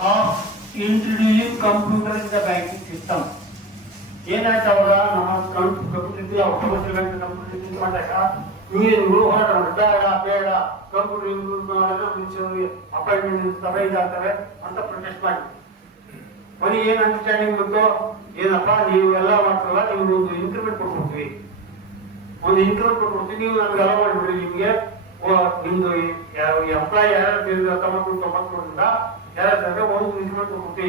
of introducing computer in the banking system. ಏನಾಯ್ತು ಅವಾಗ ನಮ್ಮ ಕಂಪ್ಯೂಟರ್ ಅಕ್ಟೋಬರ್ ಕಂಪ್ಯೂಟರ್ ಮಾಡಿದಾಗ ನೀವು ಬೇಡ ಕಂಪ್ಯೂಟರ್ ಅಪಾಯಿಂಟ್ಮೆಂಟ್ ಇದಾಗ್ತವೆ ಅಂತ ಪ್ರೊಟೆಸ್ಟ್ ಮಾಡಿ ಬರೀ ಏನ್ ಅಂಡರ್ಸ್ಟ್ಯಾಂಡಿಂಗ್ ಗೊತ್ತು ಏನಪ್ಪಾ ನೀವು ಎಲ್ಲ ಮಾಡ್ತಾರಲ್ಲ ನೀವು ಒಂದು ಇನ್ಕ್ರಿಮೆಂಟ್ ಕೊಟ್ಬಿಡ್ತೀವಿ ನೀವು ನಮ್ಗೆ ಎಲ್ಲ ಮಾಡ್ಬಿಡ್ರಿ ನಿಮ್ಗೆ ನಿಮ್ದು ಎಂಪ್ಲಾಯ್ ಯಾರು 93 ಯಾರು ಒಂದು ಇನ್ಕ್ರಿಮೆಂಟ್ ಕೊಟ್ಬಿಡ್ತೀವಿ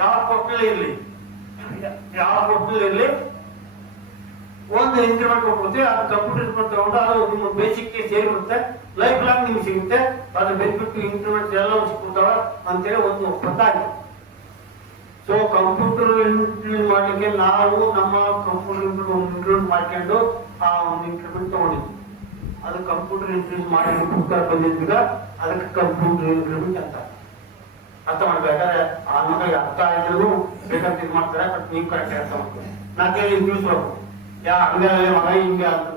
ಯಾವ ಕೊಟ್ಟಲೇ ಇರ್ಲಿ ಒಂದು ಇನ್ಕ್ರಿಮೆಂಟ್ ಕೊಟ್ಬಿಡ್ತೀವಿ ಅದು ಕಂಪ್ಯೂಟರ್ ಇನ್ಕ್ರಿಮೆಂಟ್ ತಗೊಂಡು ಅದು ನಿಮ್ಮ ಬೇಸಿಕ್ಗೆ ಸೇರಿಬಿಡುತ್ತೆ ಲೈಫ್ ಲಾಂಗ್ ನಿಮ್ಗೆ ಸಿಗುತ್ತೆ ಅದು ಬೆನಿಫಿಟ್ ಇನ್ಕ್ರಿಮೆಂಟ್ ಎಲ್ಲ ಸಿಗ್ಬಿಡ್ತಾವ ಅಂತೇಳಿ ಒಂದು ಒಪ್ಪತ್ತಾಗಿ. ಸೊ ಕಂಪ್ಯೂಟರ್ ಇಂಪ್ಲಿಮೆಂಟ್ ಮಾಡ್ಲಿಕ್ಕೆ ನಾವು ನಮ್ಮ ಕಂಪ್ಯೂಟರ್ ಇಂಪ್ಲಿಮೆಂಟ್ ಮಾಡ್ಕೊಂಡು ಆ ಒಂದು ಇನ್ಕ್ರಿಮೆಂಟ್ ತಗೊಂಡಿದ್ವಿ. ಅದು ಕಂಪ್ಯೂಟರ್ ಇಂಪ್ಲಿಮೆಂಟ್ ಮಾಡಿ ಬಂದಿದ್ದಾಗ ಅದಕ್ಕೆ ಕಂಪ್ಯೂಟರ್ ಇಂಪ್ಲಿಮೆಂಟ್ ಅಂತ ಅರ್ಥ ಮಾಡ್ಬೇಕಾದ್ರೆ ಆ ಮಕ್ಕಳಿಗೆ ಅರ್ಥ ಆಯ್ತು ಬೇಕಂತ ಇದು ಮಾಡ್ತಾರೆ. ಬಟ್ ನೀವು ಕರೆಕ್ಟ್ ಅರ್ಥ ಮಾಡ್ತಾರೆ. ನಾಲ್ಕೈದು ತಿಳಿಸ್ಬೇಕು ಹಂಗೆ ಮಗ ಹಿಂಗೆ ಅಂತ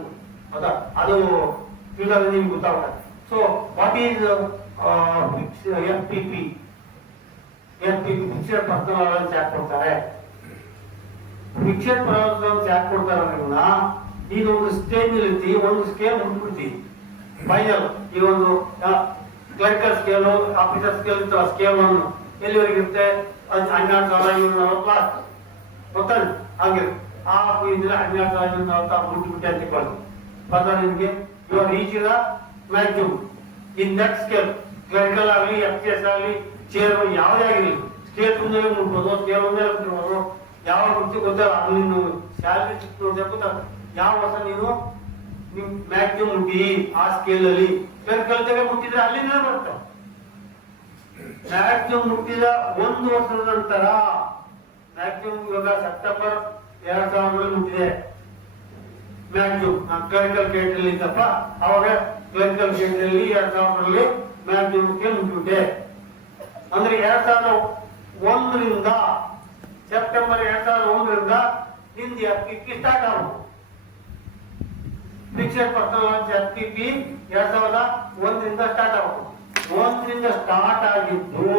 ಹೌದಾ ಅದು ತಿಳಿದಾಗ ನಿಮ್ಗೆ ಗೊತ್ತಾಗುತ್ತೆ. So what is FPP fixed personal allowance ಯಾಕೆ ಕೊಡ್ತಾರೆ? ಫಿಕ್ಸೆಡ್ ಪರ್ಸನಲ್ ಅಲವೆನ್ಸ್ ಯಾಕೆ ಕೊಡ್ತಾರೆ ಅನ್ನೋದನ್ನ ಈಗ ಒಂದು ಸ್ಟೇಜ್ ಇರ್ತಿ ಒಂದು ಸ್ಕೇಲ್ ಮುಟ್ಬಿಡ್ತೀವಿ ಫೈನಲ್. ಈ ಒಂದು ಕ್ಲರಿಕಲ್ ಸ್ಕೇಲು ಆಫೀಸರ್ ಸ್ಕೇಲ್ ಇರ್ತಲ್ಲ ಸ್ಕೇಲ್ ಒನ್ ಎಲ್ಲಿವರೆಗೆ ಇರುತ್ತೆ 12,240 ಲಾಸ್ಟ್ ಗೊತ್ತಾಗ ಹಾಗೆ ಆ ಇದ್ರೆ 12,240 ಮುಟ್ಬಿಟ್ಟೆ ಅಂತ ಇಟ್ಕೊಳ್ಳಿ. ಬರ್ತಾ ನಿಮಗೆ ಇವಾಗ ರೀಚ್ ಇದ maximum in that scale clerical ಆಗಲಿ FCS ಆಗಲಿ ಚೇರ್ ಯಾವುದೇ ಆಗಿರಲಿ ಸ್ಕೇಲ್ ಮುಂದೆ ಮುಟ್ಬೋದು ಸ್ಕೇಲ್ ಮುಂದೆ ಮುಟ್ಬೋದು ಯಾವಾಗ ಮುಟ್ಟಿ ಗೊತ್ತಾಗ ನೀನು ಸ್ಯಾಲರಿ ಗೊತ್ತಾಗ ಯಾವ ವರ್ಷ ನೀನು ನಿಮ್ ಮ್ಯಾಕ್ಸಿಮಮ್ ಮುಟ್ಟಿ ಆ ಸ್ಕೇಲ್ ಅಲ್ಲಿ ಕ್ಲರಿಕಲ್ ಮುಟ್ಟಿದ್ರೆ ಅಲ್ಲಿಂದ ಬರುತ್ತೆ. ಮ್ಯಾಕ್ಸಿಮಮ್ ಮುಟ್ಟಿದ 1 ವರ್ಷದ ನಂತರ ಮ್ಯಾಕ್ಸಿಮಮ್ ಇವಾಗ ಸೆಪ್ಟೆಂಬರ್ 2000 ಮುಟ್ಟಿದೆ ಮ್ಯಾಕ್ಸಿಮಮ್ ಕ್ಲರಿಕಲ್ ಕೇಟಲ್ಲಿ ಇದ್ದಪ್ಪ ಅವಾಗ ಕ್ಲರಿಕಲ್ ಕೇಟಲ್ಲಿ 2000 ಮ್ಯಾಕ್ಸಿಮಮ್ಗೆ ಮುಟ್ಟಿಬಿಟ್ಟೆ. ಅಂದ್ರೆ 2001ರಿಂದ ಸೆಪ್ಟೆಂಬರ್ 2001ರಿಂದ ನಿಮ್ದು FPP ಸ್ಟಾರ್ಟ್ ಆಗುತ್ತೆ. ಫಿಕ್ಸೆಡ್ ಪರ್ಸನಲ್ ಅಲವೆನ್ಸ್ FPP 2001ರಿಂದ ಸ್ಟಾರ್ಟ್ ಆಗುತ್ತೆ. 1ರಿಂದ ಸ್ಟಾರ್ಟ್ ಆಗಿದ್ದು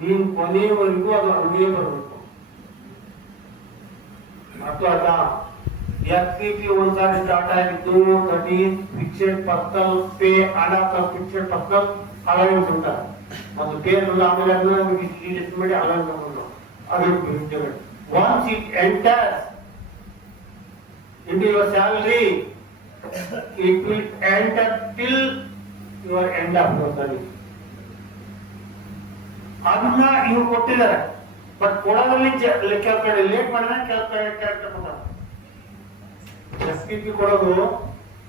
ನೀನ್ ಕೊನೆಯವರೆಗೂ ಅದು ಹಂಗೆ ಬರಬೇಕು. ಅಥವಾ FPP ಒಂದ್ಸಾರಿ ಸ್ಟಾರ್ಟ್ ಆಗಿದ್ದು that is fixed personal pay and fixed personal allowance ಅಂತ ಒಂದು ಪೇರ್ ಆಮೇಲೆ ಮಾಡಿ ಅಲವೆನ್ಸ್ ಅದು once it enters into your salary it will enter till your end of your service. ಅದನ್ನ ಇವ್ರು ಕೊಟ್ಟಿದ್ದಾರೆ ಬಟ್ ಕೊಡೋದ್ರಲ್ಲಿ ಕೆಲವು ಕಡೆ ಲೇಟ್ ಮಾಡಿದ್ರೆ ಕೆಲವು ಕಡೆ ಕರೆಕ್ಟ್ ಕೊಡ್ತಾರೆ. FPP ಕೊಡೋದು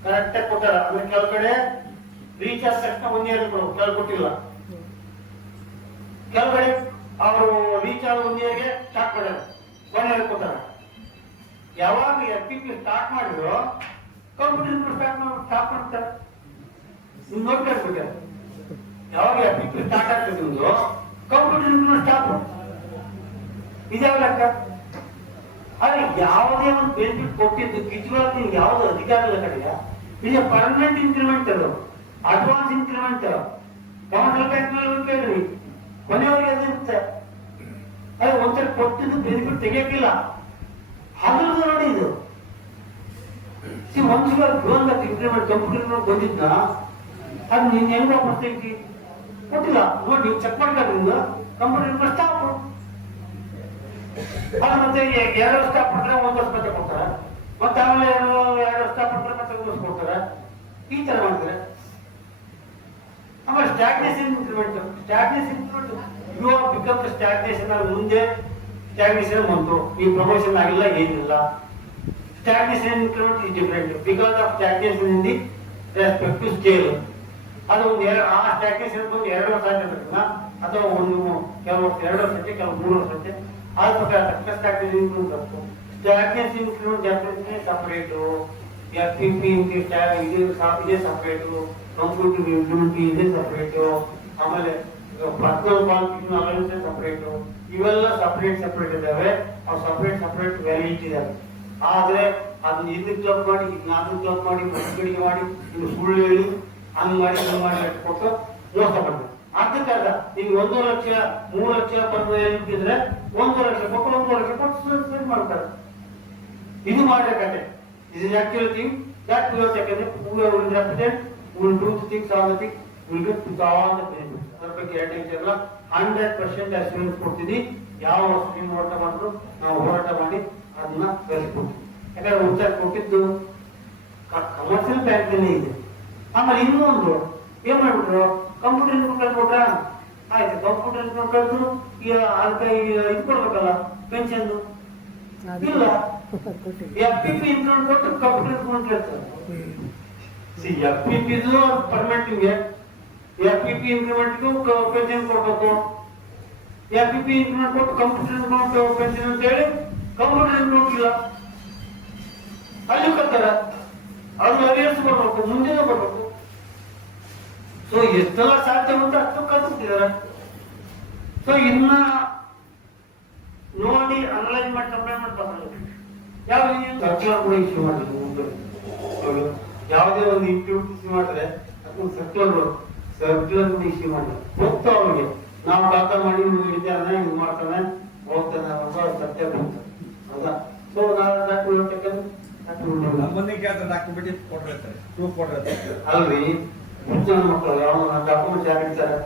ಕರೆಕ್ಟ್ ಆಗಿ ಕೊಟ್ಟಾರ ಅಂದ್ರೆ ಕೆಲವು ಕಡೆ ರೀಚ್ ಆದ ತಕ್ಷಣ 1 ಇಯರ್ ಕೊಡೋದು ಕೆಲವು ಕೊಟ್ಟಿಲ್ಲ. ಕೆಲವು ಕಡೆ ಅವರು ರೀಚ್ ಆದ 1 ಇಯರ್ಗೆ ಸ್ಟಾರ್ಟ್ ಮಾಡ್ಯಾರ 1 ಇಯರ್ ಕೊಟ್ಟಾರ. ಯಾವಾಗ FPP ಸ್ಟಾರ್ಟ್ ಮಾಡಿದ್ರು ಕಂಪ್ಯೂಟರ್ ಸ್ಟಾರ್ಟ್ ಮಾಡ್ತಾರೆ. ನೀವು ನೋಡ್ತಾ ಇರ್ಬೇಕು ಯಾವಾಗ FPP ಸ್ಟಾರ್ಟ್ ಆಗ್ತದೆ ನಿಮ್ದು ಕಂಪ್ಯೂಟರ್ ಸ್ಟಾಪ್ ಇದ್ಯಾವ ಲೆಕ್ಕ. ಆದ್ರೆ ಯಾವುದೇ ಒಂದು ಬೆನಿಫಿಟ್ ಕೊಟ್ಟಿದ್ದು ಕಿಚ್ವಾಗಿ ಯಾವ್ದು ಅಧಿಕಾರ ಇಲ್ಲ ಕಡೆಯ ಇದು ಪರ್ಮನೆಂಟ್ ಇನ್ಕ್ರಿಮೆಂಟ್ ಅದು ಅಡ್ವಾನ್ಸ್ ಇನ್ಕ್ರಿಮೆಂಟ್ ಕಮರ್ಷಿಯಲ್ ಬ್ಯಾಂಕ್ ಕೇಳ್ರಿ ಕೊನೆಯವರೆಗೆ ಅದಿರುತ್ತೆ. ಅದೇ ಒಂದ್ಸರಿ ಕೊಟ್ಟಿದ್ದು ಬೆನಿಫಿಟ್ ತೆಗಿಯಕ್ಕಿಲ್ಲ ಅದ್ರದ್ದು ನೋಡಿ ಇದು ಒಂದ್ಸಲ ಇನ್ಕ್ರಿಮೆಂಟ್ ಕಂಪ್ಯೂಟರ್ ಬಂದಿದ್ನ ಅದು ನೀನ್ ಹೆಂಗ್ ವಾಪಸ್ ತೆಗಿ ಕೊಟ್ಟಿಲ್ಲ ನೋಡಿ ನೀವು ಚೆಕ್ ಮಾಡ್ಕೊಂಡ್ರಿಂದ ಕಂಪ್ಯೂಟರ್ ಸ್ಟಾಪ್ ಅದು ಮತ್ತೆ 2 ವರ್ಷ ಸ್ಟಾಪ್ ಮಾಡಿದ್ರೆ 1 ವರ್ಷ ಮತ್ತೆ ಕೊಡ್ತಾರೆ ಮತ್ತೆ ಆಮೇಲೆ 2 ವರ್ಷ ಸ್ಟಾಪ್ ಮಾಡಿದ್ರೆ ಮತ್ತೆ 1 ವರ್ಷ ಕೊಡ್ತಾರೆ. ಈ ತರ ಮಾಡಿದ್ರೆ ಆಮೇಲೆ stagnation increment you are become stagnation ಮುಂದೆ ಸ್ಟಾಗ್ನೇಷನ್ ಬಂತು ಈ ಪ್ರಮೋಷನ್ ಆಗಿಲ್ಲ ಏನಿಲ್ಲ. Stagnation increment is different because of stagnation in the respect to scale. ಅದು ಆ ಸ್ಟಾಗ್ನೇಷನ್ ಬಂದು 2 ವರ್ಷ ಆಗಿರ್ತಕ್ಕಂಥ ಅಥವಾ ಕೆಲವು ವರ್ಷ 2 ವರ್ಷಕ್ಕೆ ಕೆಲವು 3 ವರ್ಷಕ್ಕೆ ಆದ ಪ್ರಕಾರ ಸ್ಟಾಗ್ನೇಷನ್ ಇನ್ಕ್ರಿಮೆಂಟ್ ಬಂತು. Stagnation increment definitely separate FPP ಇದೇ ಸಪರೇಟು ಕಂಪ್ಯೂಟರ್ ಇಂಪ್ಲಿಮೆಂಟ್ ಇದೇ ಸಪರೇಟು ಆಮೇಲೆ ಪರ್ಸನಲ್ ಕ್ವಾಲಿಫಿಕೇಶನ್ ಅಲವೆನ್ಸ್ ಸಪರೇಟು ಇವೆಲ್ಲ ಸಪರೇಟ್ ಇದಾವೆ. ಅವು ಸಪರೇಟ್ ವ್ಯಾಲಿಡಿಟಿ ಇದಾವೆ. ಆದ್ರೆ ಅದನ್ನ ಇದಕ್ಕೆ ಕ್ಲಬ್ ಮಾಡಿ ಇದನ್ನ ಕ್ಲಬ್ ಮಾಡಿ ಪ್ರತಿಗಳಿಗೆ ಮಾಡಿ ಇನ್ನು ಸುಳ್ಳು ಹೇಳಿ ಹಂಗ್ ಮಾಡಿ ಕೊಟ್ಟು ಮೋಸ ಮಾಡ್ತಾರೆ. ಅರ್ಧಕ್ಕರ್ಧ ಈಗ 1 ಲಕ್ಷ 3 ಲಕ್ಷ ಇಟ್ಟಿದ್ರೆ 1 ಲಕ್ಷ ಕೊಟ್ಟು 1 ಲಕ್ಷ ಕೊಟ್ಟು ಸರಿ ಮಾಡ್ತಾರೆ. ಇದು ಮಾಡೋ ಕತೆ. This is actual thing that we are taking. We will represent, we will do the things, all the things, we will get with all the benefits. ಅದ್ರ ಬಗ್ಗೆ ಹೇಳ್ತಿಲ್ಲ. 100% ಅಶ್ಯೂರೆನ್ಸ್ ಕೊಡ್ತೀವಿ. ಯಾವ ಸ್ಕೀಮ್ ಹೋರಾಟ ಮಾಡಿದ್ರು ನಾವು ಹೋರಾಟ ಮಾಡಿ ಅದನ್ನ ಬೆಳೆಸ್ಕೊಡ್ತೀವಿ. ಯಾಕಂದ್ರೆ ಉತ್ತರ ಕೊಟ್ಟಿದ್ದು ಕಮರ್ಷಿಯಲ್ ಬ್ಯಾಂಕ್ ನಲ್ಲಿ ಇದೆ. ಆಮೇಲೆ ಇನ್ನೊಂದು ಏನ್ ಮಾಡ್ಬಿಟ್ರು, ಕಂಪ್ಯೂಟರ್ ಇನ್ಕಮ್ ಕಳ್ಕೊಟ್ರ ಆಯ್ತು, ಕಂಪ್ಯೂಟರ್ ಇನ್ಕಮ್ ಕಳ್ದು ಈಗ ಅದಕ್ಕೆ ಇದು ಕೊಡ್ಬೇಕಲ್ಲ ಪೆನ್ಷನ್ ಇಲ್ಲ, FPP ಇನ್ಕಮ್ ಕೊಟ್ಟು ಕಂಪ್ಯೂಟರ್ ಇನ್ಕಮ್ ಕೇಳ್ತಾರೆ. FPP ಪರ್ಮನೆಂಟ್ ಹಿಂಗೆ, FPP ಇನ್ಕ್ರಿಮೆಂಟ್ಗೂ ಪೆನ್ಷನ್ ಕೊಡ್ಬೇಕು, FPP ಇನ್ಕ್ರಿಮೆಂಟ್ ಕೊಟ್ಟು ಕಂಪ್ಯೂಟರ್ ಇನ್ಕಮ್ ಪೆನ್ಷನ್ ಅಂತ ಹೇಳಿ ಕಂಪ್ಯೂಟರ್ ಇನ್ಕಮ್ ಇಲ್ಲ ಅಲ್ಲಿ ಕತ್ತಾರೆ. ಅದು ಅರಿಯರ್ಸ್ ಬರ್ಬೇಕು, ಮುಂದೆನೂ ಬರ್ಬೇಕು. ಸೊ ಎಷ್ಟೆಲ್ಲ ಸಾಧ್ಯ ಅಂತ ಅಷ್ಟು ಕಲ್ತಿದ್ದಾರೆ. ಸೊ ಇನ್ನ ನೋಡಿ ಅನಲೈಸ್ ಮಾಡಿ ಕಂಪ್ಲೇಂಟ್ ಮಾಡಿ ಬರ್ತಾರೆ. ಯಾವ ಸರ್ಕ್ಯುಲರ್ ಕೂಡ ಇಶ್ಯೂ ಮಾಡಿದ್ರು. ಯಾವುದೇ ಒಂದು ಇನ್ಸ್ಟಿಟ್ಯೂಟ್ ಇಶ್ಯೂ ಮಾಡಿದ್ರೆ ಅದೊಂದು ಸರ್ಕ್ಯುಲರ್ ಕೂಡ ಇಶ್ಯೂ ಮಾಡಿದ್ರು. ಗೊತ್ತು ಅವ್ರಿಗೆ ನಾವು ದಾಖಲೆ ಮಾಡಿ ಹಿಡಿತಾನೆ ಇದು ಮಾಡ್ತಾನೆ ಹೋಗ್ತಾನೆ ಅನ್ನೋದು ಸತ್ಯ ಬಂತು. ಹೌದಾ? ಸೊ ನಾವು ಅಲ್ರಿ ಮುಂಚಿನ ಮಕ್ಕಳು ಯಾವ ಡಾಕ್ಯುಮೆಂಟ್ ಯಾರು ಇಡ್ತಾರೆ,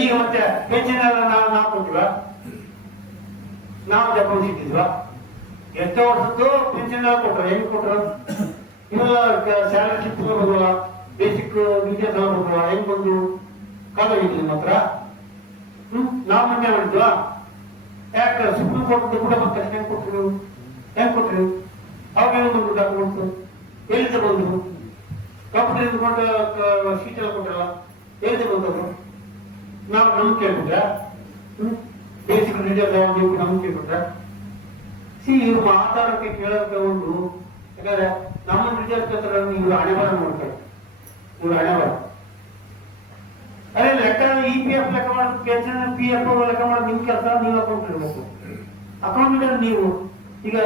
ಈಗ ಮತ್ತೆ ಪೆನ್ಷನ್ ಎಲ್ಲ ನಾವು ಕೊಟ್ಟಿವ, ನಾವು ಡೆಪಾಸಿಟ್ ಇಟ್ಟಿದ್ವಾ? ಎಷ್ಟೋ ವರ್ಷದ್ದು ಪೆನ್ಷನ್ ಎಲ್ಲ ಕೊಟ್ರು. ಹೆಂಗ್ ಕೊಟ್ರು? ಇವೆಲ್ಲ ಸ್ಯಾಲರಿ ಸ್ಲಿಪ್ ಬಂದ್ವಲ್ಲ, ಬೇಸಿಕ್ ಡೀಟೇಲ್ಸ್ ಎಲ್ಲ ಬಂದ್ವಲ್ಲ, ಹೆಂಗ್ ಬಂದು ಕಾಲೇಜ್ ನಿಮ್ಮ ಹತ್ರ ನಾವು ಮೊನ್ನೆ ಮಾಡಿದ್ವಾ? ಯಾಕೆ ಸುಪ್ರೀಂ ಕೋರ್ಟ್ ಕೂಡ ಬಂದ ತಕ್ಷಣ ಹೆಂಗ್ ಕೊಟ್ರು? ಅವಾಗ ಏನು ಬಂದ್ರು ಡಾಕ್ಯುಮೆಂಟ್ಸ್? ಎಲ್ಲಿಂದ ಬಂದ್ರು? ಕಂಪ್ಯೂಟರ್ ಇದ್ಕೊಂಡು ಶೀಟ್ ಎಲ್ಲ ಕೊಟ್ಟರಲ್ಲ, ಎಲ್ಲಿಂದ ಬಂದವರು? ನಾವು ನಮ್ಗೆ ಕೇಳ್ಬಿಟ್ರ? ಬೇಸಿಕ್ ಡೀಟೇಲ್ಸ್ ನೀವು ನಮ್ಗೆ ಕೇಳ್ಬಿಟ್ರ? ಇವ್ರು ಮಾತಾಡೋಕೆ ಕೇಳೋಕೆ ಒಂದು, ಯಾಕಂದ್ರೆ ನಮ್ಮ ಡೀಟೇಲ್ಸ್ ಕೇಳ್ತಾರೆ, ಇವ್ರು ಹಣೆಬರ ನೋಡ್ತಾರೆ. ಇವ್ರು ಹಣೆಬರ ಅದೇ ಲೆಕ್ಕ EPF ಲೆಕ್ಕ ಮಾಡೋದು ಕೆಲಸ, PF ಲೆಕ್ಕ ಮಾಡೋದು ನಿಮ್ ಕೆಲಸ. ನೀವು ಅಕೌಂಟ್ ಇರ್ಬೇಕು. ಅಕೌಂಟ್ ನೀವು ಈಗ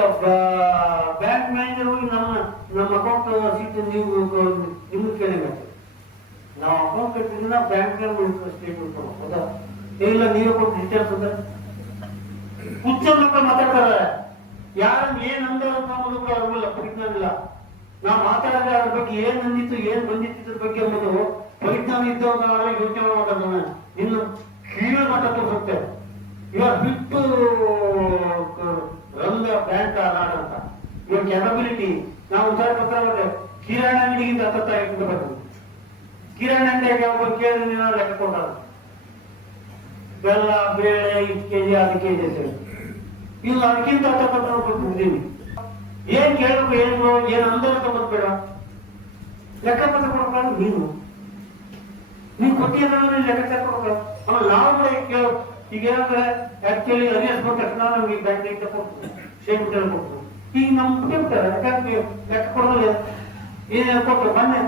ಬ್ಯಾಂಕ್ ಮ್ಯಾನೇಜರ್ ಹೋಗಿ ನಮ್ಮ ಅಕೌಂಟ್ ಸೀಟ್ ನೀವು ನಿಮ್ಗೆ ಕೇಳಿಬೇಕು. ನಾವು ಅಕೌಂಟ್ ಕಟ್ಟಿದ್ರೆ ನಾವು ಬ್ಯಾಂಕ್ ಸ್ಟೇಟ್ಮೆಂಟ್ ಕೊಡೋದು. ಹೌದಾ? ಇಲ್ಲ ನೀವೇ ಕೊಟ್ಟು ಡೀಟೇಲ್ಸ್ ಅದ ಹುಚ್ಚ ಮಕ್ಕಳು ಮಾತಾಡ್ತಾರೆ. ಯಾರನ್ನ ಏನ್ ಅಂದಾರ ಅನ್ನೋದು ಕೂಡ ಅವ್ರ ಮೇಲೆ ಪರಿಜ್ಞಾನ ಇಲ್ಲ. ನಾವು ಮಾತಾಡಿದ್ರೆ ಅದ್ರ ಬಗ್ಗೆ ಏನ್ ಅಂದಿತ್ತು, ಏನ್ ಬಂದಿತ್ತು ಇದ್ರ ಬಗ್ಗೆ ಅನ್ನೋದು ಪರಿಜ್ಞಾನ ಇದ್ದವನ್ನ ಯೋಚನೆ ಮಾಡೋದನ್ನ ಇನ್ನು ಕೀಳು ಮಟ್ಟ ತೋರಿಸುತ್ತೆ. ಇವಾಗ ಬಿಟ್ಟು ರನ್ ದ ಬ್ಯಾಂಕ್ ಅಂತ ಇವಾಗ ಕ್ಯಾಪಬಿಲಿಟಿ. ನಾವು ಉತ್ತರ ಪತ್ರ ಕಿರಾಣಿ ಅಂಗಡಿಗಿಂತ ಹತ್ತ ಬರ್ತದೆ. ಕಿರಾಣಿ ಅಂಗಡಿಯಾಗ ಯಾವ ಕೇಳಿದ್ರೆ ನೀವು ಲೆಕ್ಕ ಕೊಟ್ಟಾರ, ಬೆಲ್ಲ ಬೇಳೆ 5 ಕೆಜಿ 10 ಕೆಜಿ ಅಂತೇಳಿ. ಇನ್ನು ಅದಕ್ಕಿಂತ ಕೊಟ್ಟಿದ್ದೀನಿ. ಏನ್ ಕೇಳಬೇಕು, ಏನು ಅಂದಾಜ ತಗೋಬೇಡ, ಲೆಕ್ಕಪತ್ರ ಕೊಡ್ಬಾರ್ದು. ನೀವು ಕೊಟ್ಟಿದ್ರೆ ಲೆಕ್ಕಾಚಾರ ಕೊಡ್ಬೇಕು. ಆಮೇಲೆ ನಾವು ಕೂಡ ಈಗ ಏನಂದ್ರೆ ಆಕ್ಚುಲಿ ಅರಿಯರ್ಸ್ ಬಂದ ತಕ್ಷಣ ನಮ್ಗೆ ಬ್ಯಾಂಕ್ ಕೊಡ್ತೀವಿ, ಸ್ಟೇಟ್ಮೆಂಟ್ ಕೊಡ್ತೀವಿ. ಈಗ ನಮ್ಗೆ ಕೇಳ್ತಾರೆ ಲೆಕ್ಕ ಕೊಡೋದಿಲ್ಲ. ಏನ್ ಕೊಟ್ಟು ಮೊನ್ನೆ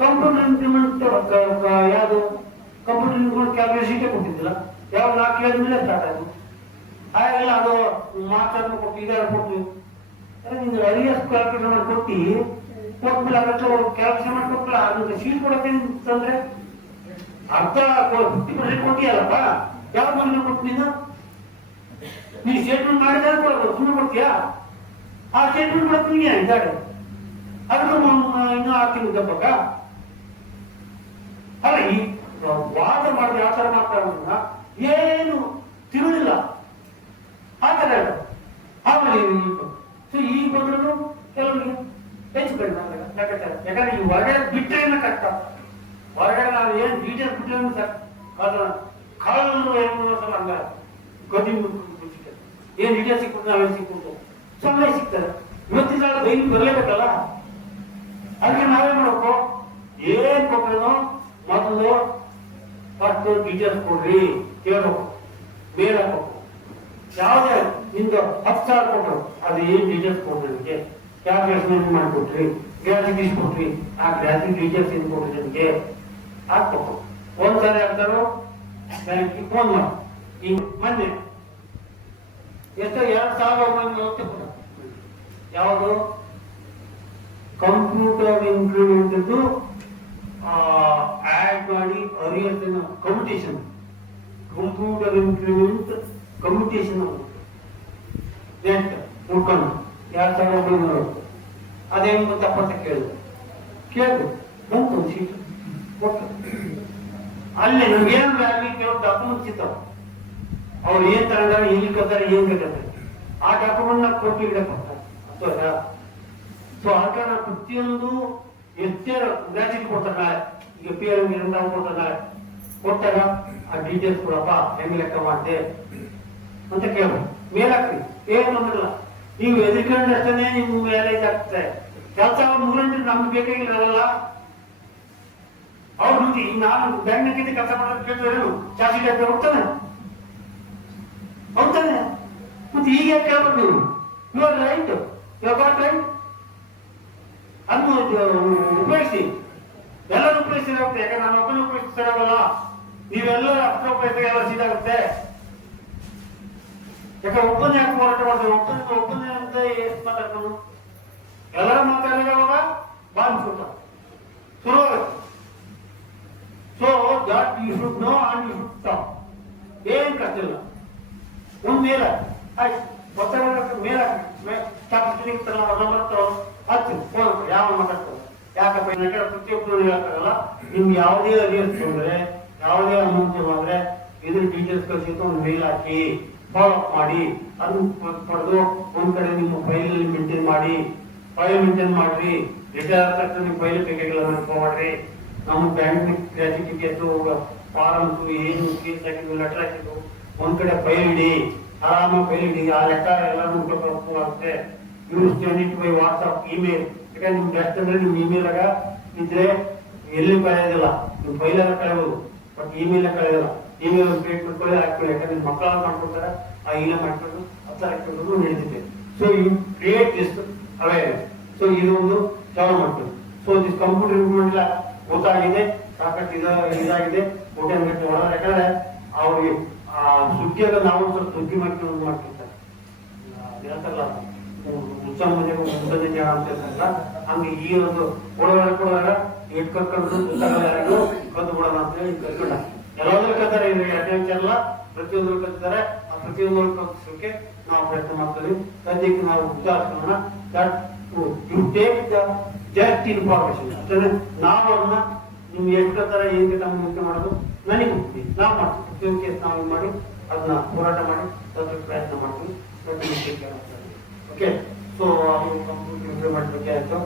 ಕಂಪ್ಯೂಟರ್ ಇಂಪ್ಲಿಮೆಂಟ್ ಯಾವುದು ಕಂಪ್ಯೂಟರ್ ಇಂಪ್ಲಿಮೆಂಟ್ ಕ್ಯಾಲ್ಕುಲೇಷನ್ ಶೀಟೇ ಕೊಟ್ಟಿದ್ದಿಲ್ಲ. ಯಾವ 4 ಮೇಲೆ ಸ್ಟಾರ್ಟ್ ಆಯ್ತು. ಹಾಗೆಲ್ಲ ಅದು ಮಾತಾಡ್ಕೊಂಡು ಕೊಟ್ಟು ಇದಾರ ಕೊಟ್ಟು ನಿಮ್ಗೆ ಅರಿಯರ್ಸ್ ಕ್ಯಾಲ್ಕುಲೇಷನ್ ಮಾಡಿ ಕೊಟ್ಬಿಲ್ಲ. ಅದಕ್ಕೆ ಕ್ಯಾಲ್ಕುಲೇಷನ್ ಮಾಡಿ ಕೊಟ್ಟಿಲ್ಲ. ಅದಕ್ಕೆ ಶೀಟ್ ಕೊಡಕ್ಕೆ ತಂದ್ರೆ ಅರ್ಧ 50% ಕೊಟ್ಟಿಯಲ್ಲಪ್ಪ. ಯಾವ ಮನೆ ಕೊಟ್ಟು ನೀ ಸ್ಟೇಟ್ಮೆಂಟ್ ಮಾಡಿದ್ರೆ ಕೊಡೋದು, ಸುಮ್ಮನೆ ಕೊಡ್ತೀಯಾ? ಆ ಸ್ಟೇಟ್ಮೆಂಟ್ ಕೊಡ್ತೀನಿ ಇದ್ದಾರೆ. ಅದಕ್ಕೂ ಇನ್ನೂ 6 ತಿಂಗಳು ದಬ್ಬಕ ಅಲ್ಲ. ಈ ವಾದ ಮಾಡಿದ್ರೆ ಯಾವ ತರ ಮಾತಾಡೋದನ್ನ ಏನು ತಿರುಳಿಲ್ಲ ಆ ತರ ಹೇಳೋದು. ಆಮೇಲೆ ಈಗ ಬಂದ್ರು ಕೆಲವರಿಗೆ ಹೆಚ್ಚು ಕಡಿಮೆ ಲೆಕ್ಕಾಚಾರ. ಯಾಕಂದ್ರೆ ಈ ಹೊರಗಡೆ ಬಿಟ್ಟರೆ ಕಷ್ಟ. ಹೊರಗಡೆ ನಾವು ಏನ್ ಡೀಟೇಲ್ಸ್ ಬಿಟ್ಟರೆ ಕಾಳು ಹಂಗ ಗದಿ ಏನ್ ಡೀಟೇಲ್ಸ್ ಸಿಕ್ಬಿಟ್ಟು ನಾವೇನು ಸಿಕ್ಬಿಟ್ಟು ಸಮಯ ಸಿಗ್ತದೆ. ಇವತ್ತಿನ ಕಾಲ ಡೈಲಿ ಬರಲೇಬೇಕಲ್ಲ. ಅದಕ್ಕೆ ನಾವೇನ್ ಮಾಡ್ಬೇಕು, ಏನ್ ಕೊಟ್ರೇನೋ ಮೊದಲು ಫಸ್ಟ್ ಡೀಟೇಲ್ಸ್ ಕೊಡ್ರಿ ಕೇಳಬೇಕು, ಮೇಲ್ ಹಾಕ್ಬೇಕು. ಯಾವುದೇ ನಿಮ್ದು 10,000 ಕೊಟ್ಟರು ಅದು ಏನ್ ಡೀಟೇಲ್ಸ್ ಕೊಡ್ರಿ, ನಿಮಗೆ ಕ್ಯಾಲ್ಕುಲೇಷನ್ ಮಾಡಿಕೊಟ್ರಿ, ಗ್ರಾಫಿಕ್ ಕೊಟ್ರಿ, ಆ ಗ್ರಾಫಿಕ್ ಡೀಟೇಲ್ಸ್ ಏನ್ ಕೊಡ್ರಿ ನಿಮಗೆ ಹಾಕ್ಬೇಕು. ಒಂದ್ಸರಿ ಆಗ್ತಾರೋ ಬ್ಯಾಂಕಿಗೆ ಫೋನ್ ಮಾಡಿ. ಈಗ ಮೊನ್ನೆ ಎಷ್ಟೋ 2,940 ಯಾವುದು ಕಂಪ್ಯೂಟರ್ ಇಂಪ್ಲಿಮೆಂಟ್ ಆಡ್ ಮಾಡಿ arrears commutation, computer implement commutation net ಉಳ್ಕೊಂಡು 2900 ಅದೇನು ಗೊತ್ತಪ್ಪ ಕೇಳಿದ್ರು ಬಂತು ಒಂದು ಸೀಟು ಕೊಟ್ಟು ಅಲ್ಲಿ ನಮ್ಗೇನು ವ್ಯಾಲ್ಯೂ ಕೆಲವು ಡಾಕ್ಯುಮೆಂಟ್ಸ್ ಇರ್ತಾವ, ಅವ್ರು ಏನ್ ತಗೊಂಡಾರೆ ಎಲ್ಲಿ ಕತ್ತಾರೆ ಏನ್ ಬೇಕಾದ್ರೆ ಆ ಡಾಕ್ಯುಮೆಂಟ್ ನಾವು ಕೊಟ್ಟು ಇಡಕ್ಕೆ. ಸೊ ಆಗ ನಾವು ಪ್ರತಿಯೊಂದು ಎಷ್ಟೇ ಗ್ರಾಚ್ಯುಟಿ ಕೊಡ್ತಾರೆ ನಾಳೆ, ಈಗ ಪಿ ಎಲ್ ನಾವು ಕೊಡ್ತಾರೆ ನಾಳೆ ಕೊಟ್ಟಾಗ ಆ ಡೀಟೇಲ್ಸ್ ಕೊಡಪ್ಪ ಹೆಂಗ್ ಲೆಕ್ಕ ಮಾಡಿದೆ ಅಂತ ಕೇಳ್ಬೋದು. ಮೇಲಾಕ್ರಿ ಏನ್ ತೊಂದ್ರಿಲ್ಲ, ನೀವು ಎದುರ್ಕೊಂಡು ಅಷ್ಟೇ ನಿಮ್ ಮೇಲೆ ಇದಾಗ್ತದೆ. ಕೆಲಸ ಅವ್ರು 3 ಗಂಟೆ ನಮ್ಗೆ ಬೇಕಾಗಿರಲ್ಲ, ಅವ್ರ ಡ್ಯೂಟಿ. ನಾನು ಬ್ಯಾಂಕ್ ಕೆಲಸ ಮಾಡೋದು ಕೇಳಿದ್ರೆ ಚಾರ್ಜ್ ಶೀಟ್ ಹೋಗ್ತಾನೆ ಮತ್ತೆ ಈಗ ಕೇಳ್ಬೇಕು ನೀವು, you are right, you got right. ಅದನ್ನು ಉಪಯೋಗಿಸಿ, ಎಲ್ಲರೂ ಉಪಯೋಗಿಸಿದಾಗುತ್ತೆ. ಯಾಕಂದ್ರೆ ನಾನು ಒಬ್ಬನೇ ಉಪಯೋಗಿಸ್ತಾರಲ್ಲ, ನೀವೆಲ್ಲರೂ ಅಷ್ಟು ಉಪಯೋಗಿಸಿದಾಗ ಎಲ್ಲ ಸೀದಾಗುತ್ತೆ. ಯಾಕಂದ್ರೆ ಒಬ್ಬನೇ ಯಾಕೆ ಹೋರಾಟ ಮಾಡ್ತೇವೆ, ಒಬ್ಬನೇ ಅಂತ ಎಷ್ಟು ಮಾತಾಡ್ತಾನು, ಎಲ್ಲರೂ ಮಾತಾಡಿದಾಗ ಬಾಂಧಿಸುತ್ತ ಶುರು ಆಗುತ್ತೆ. So that you should know and you should talk. ಏನ್ ಕಟ್ಟಿಲ್ಲ ಒಂದ್ ಮೇಲೆ ಆಯ್ತು ಒತ್ತಡ ಮೇಲೆ ಹತ್ತು ಫೋನ್ ಯಾವ ಮಾತಾಡ್ತಾರೆ ಯಾಕಪ್ಪ ಪ್ರತಿಯೊಬ್ಬರು ಹೇಳ್ತಾರಲ್ಲ, ನಿಮ್ಗೆ ಯಾವುದೇ ಅರಿಯರ್ಸ್ ಬಂದ್ರೆ ಯಾವುದೇ ಅಮೌಂಟ್ ಬಂದ್ರೆ ಇದ್ರ ಡೀಟೇಲ್ಸ್ ಕಳಿಸಿ ಒಂದು ಮೇಲ್ ಹಾಕಿ ಫಾಲೋ ಅಪ್ ಮಾಡಿ, ಅದನ್ನ ಪಡೆದು ಒಂದ್ ಕಡೆ ನಿಮ್ಮ ಫೈಲ್ ಮೇಂಟೈನ್ ಮಾಡಿ, ಫೈಲ್ ಮೇಂಟೈನ್ ಮಾಡ್ರಿ. ರಿಟೈರ್ ತಕ್ಷಣ ನಿಮ್ ಫೈಲ್ ಬೇಕಾಗಿಲ್ಲ ಮಾಡ್ರಿ. ನಮ್ಮ ಬ್ಯಾಂಕ್ ಗ್ರಾಚ್ಯುಟಿ ಫಾರಮ್ಸ್ ಏನು ಕೇಸ್ ಹಾಕಿದ್ವು ಲೆಟರ್ ಹಾಕಿದ್ವು ಒಂದ್ ಕಡೆ ಫೈಲ್ ಇಡಿ, ಆರಾಮಾಗಿ ಫೈಲ್ ಇಡಿ. ಆ ಲೆಕ್ಕ ಎಲ್ಲ ಆಗುತ್ತೆ. Use it by WhatsApp, email. ಯಾಕಂದ್ರೆ ನಿಮ್ ಬೆಸ್ಟ್ ಅಂದ್ರೆ ನಿಮ್ ಇಮೇಲ್ ಆಗ ಇದ್ರೆ ಎಲ್ಲಿ ಕಳೆಯೋದಿಲ್ಲ, ನಿಮ್ ಫೈಲ್ ಎಲ್ಲ ಕಳೆಯೋದು, ಬಟ್ ಇಮೇಲ್ ಕಳೆಯೋದಿಲ್ಲ. ಇಮೇಲ್ ಕ್ರಿಯೇಟ್ ಮಾಡ್ಕೊಳ್ಳಿ ಹಾಕ್ಕೊಳ್ಳಿ, ಯಾಕಂದ್ರೆ ನಿಮ್ ಮಕ್ಕಳ ಮಾಡ್ಕೊಡ್ತಾರೆ, ಆ ಇಮೇಲ್ ಮಾಡ್ಕೊಂಡು ಹತ್ತರ ಹಾಕೊಂಡು ನಡೀತಿದೆ. So you create this awareness. So ಇದೊಂದು ಚಾಲು ಮಾಡ್ತೀವಿ. ಸೊ ದಿಸ್ ಕಂಪ್ಯೂಟರ್ ಇಂಪ್ಲಿಮೆಂಟ್ ಗೊತ್ತಾಗಿದೆ, ಸಾಕಷ್ಟು ಇದಾಗಿದೆ. ಕೋಟ್ಯಾಂಗಟ್ಟಲೆ ಒಳಗೆ, ಯಾಕಂದ್ರೆ ಅವ್ರಿಗೆ ಆ ಸುಗ್ಗಿಯಾಗ ನಾವು ಸ್ವಲ್ಪ ಸುಗ್ಗಿ ಮಾಡ್ಕೊಂಡು ಮಾಡ್ತಿರ್ತಾರೆ, ಹೇಳ್ತಾರಲ್ಲ ಉತ್ಸವ ಮನೆಗೆ ಮುಂದೆ ಜನ ಅಂತ ಹೇಳ್ತಾರಲ್ಲ, ಹಂಗೆ ಈ ಒಂದು ಕೊಡುವಾಗ ಇಟ್ ಕರ್ಕೊಂಡು ಯಾರಿಗೂ ಕದ್ದು ಬಿಡೋಣ ಅಂತ ಹೇಳಿ ಕರ್ಕೊಂಡ ಎಲ್ಲಾದ್ರೂ ಕತ್ತಾರೆ. ಎಲ್ಲ ಪ್ರತಿಯೊಂದ್ರು ಕತ್ತಾರೆ. ಆ ಪ್ರತಿಯೊಂದು ಕಲ್ಸೋಕೆ ನಾವು ಪ್ರಯತ್ನ ಮಾಡ್ತೀವಿ. ಸದ್ಯಕ್ಕೆ ನಾವು ಉದಾಹರಣೆ that you take the just information ಅಷ್ಟೇ. ನಾವು ಅದನ್ನ ನಿಮ್ಗೆ ಎಷ್ಟು ಕತ್ತಾರೆ ಏನ್ ನಮ್ಗೆ ಮುಖ್ಯ ಮಾಡೋದು ನನಗೆ ಹೋಗ್ತೀವಿ, ನಾವು ಮಾಡ್ತೀವಿ. ಪ್ರತಿಯೊಂದು ಕೇಸ್ ನಾವು ಮಾಡಿ ಅದನ್ನ ಹೋರಾಟ ಮಾಡಿ ಪ್ರಯತ್ನ ಮಾಡ್ತೀವಿ. ಓಕೆ, ಸೊ ಕಂಪ್ಯೂಟರ್ ಇಂಪ್ಲಿಮೆಂಟ್ ಬಗ್ಗೆ ಆಯ್ತು.